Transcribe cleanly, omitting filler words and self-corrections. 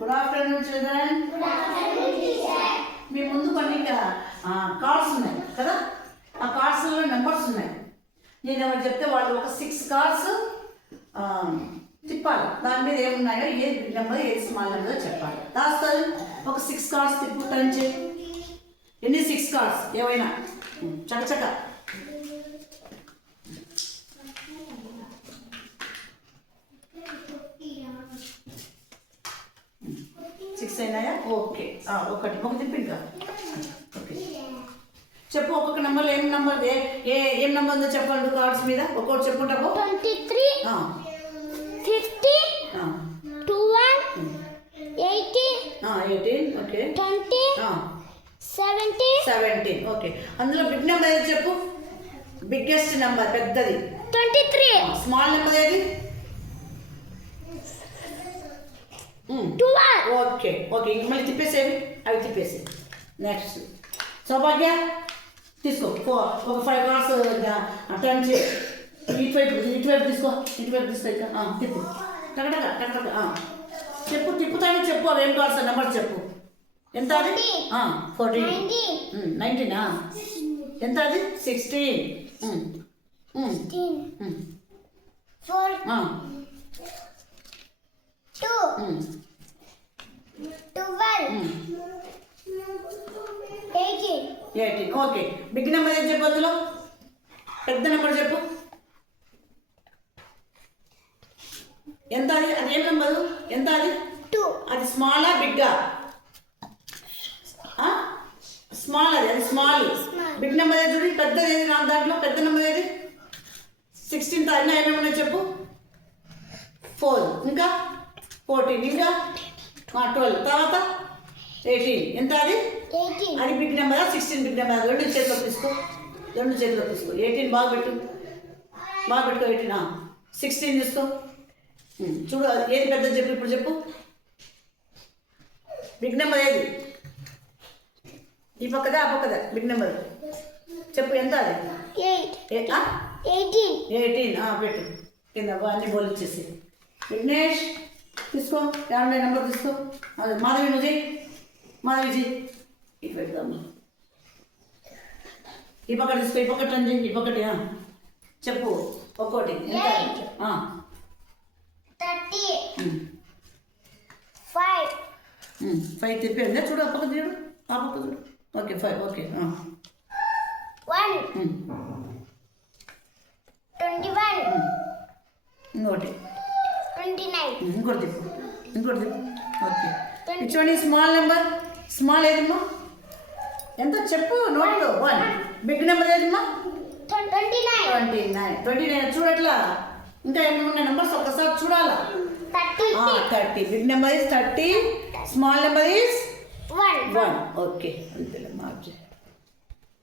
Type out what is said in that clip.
Good afternoon children. మీ ముందు కొన్ని cards ఉన్నాయి కదా, ఆ కార్డ్స్లో నెంబర్స్ ఉన్నాయి. నేను ఎవరు చెప్తే వాళ్ళు ఒక 6 కార్డ్స్ తిప్పాలి. దాని మీద ఏమున్నాయో a big number a small number చెప్పాలి. రాస్తారు. ఒక 6 కార్డ్స్ తిప్పు, టర్న్ చేయి. ఎన్ని 6 కార్డ్స్ ఏవైనా చకచక. అయినాయా? ఓకే. ఒకటి తిప్పి ఇంకా. ఓకే, చెప్పు. ఒక్కొక్క నెంబర్లో ఏం నెంబర్ ఏం నెంబర్ ఉందో చెప్పండి. కార్డ్స్ మీద ఒక్కొక్కటి చెప్పుకుంటాము. 23 50 21 18 ఓకే 20 17. ఓకే, అందులో బిగ్ నెంబర్ ఏది చెప్పు. బిగ్గెస్ట్ నెంబర్ పెద్దది 23. స్మాల్ నెంబర్ ఏది? 12. ఓకే. ఇంక మళ్ళీ తిప్పేసేవి, అవి తిప్పేసి. నెక్స్ట్ సౌభాగ్య తీసుకో. ఒక 5 కార్డ్స్ టర్న్ చేయి. ఇటువైపు తీసుకో. ఇంకా తిప్పు. టకటక చెప్పు. తిప్పుతానే చెప్పు. అవి ఏం కార్డ్స్ నెంబర్ చెప్పు. ఎంత అది? 14. 19. ఎంత అది? 16. 4 2 12 18. ఓకే, బిగ్ నెంబర్ ఏం చెప్పు. అందులో పెద్ద నెంబర్ చెప్పు. ఎంత అది? అది ఏం నెంబరు? ఎంత అది? 2. అది స్మాలా బిగ్గా? స్మాల్. అది స్మాల్. బిగ్ నెంబర్ ఏది? చూడండి, పెద్దది ఏది? దాంట్లో పెద్ద నెంబర్ ఏది? 16. అయినా ఏమేమన్నా చెప్పు. 4, ఇంకా 14, ఇంకా 12, తర్వాత 18. ఎంత అది? 18. అది బిగ్ నెంబరా? 16 big number? రెండు చేతిలో తీసుకో. 18 బాగా పెట్టుకో. 18. 16 తీసుకో. చూడు, ఏది పెద్దది చెప్పు. ఇప్పుడు చెప్పు. బిగ్ నెంబర్ ఏది? ఈ పక్కదా ఆ పక్కదా? బిగ్ నెంబర్ చెప్పు. ఎంత అది? 18. పెట్టు కింద. అన్ని బోల్ ఇచ్చేసి. విఘ్నేష్ తీసుకో. 50 నెంబర్ తీసుకో. అదే మాధవి ఇటు పెడతాము. ఈ పక్క తీసుకో. ఈ పక్కటి రండి. ఈ పక్కటి చెప్పు. ఒక్కోటి. ఎంత? 5 తిప్పి చూడు. ఆ పక్క చూడు. ఓకే 5. ఓకే 1 21 ఇంకోటి 29. ఇంకోటి తిప్పు. ఓకే, చూడండి. Small number. స్మాల్ ఏదమ్మా? ఎంత చెప్పు. నోట్లో 1. బిగ్ నెంబర్ ఏదమ్మా? 29. చూడట్లా. ఇంకా ఏమన్నా నెంబర్స్ ఒక్కసారి చూడాలా? 30. Big number is 30. Small number is 1. Okay, అంతే మార్చి.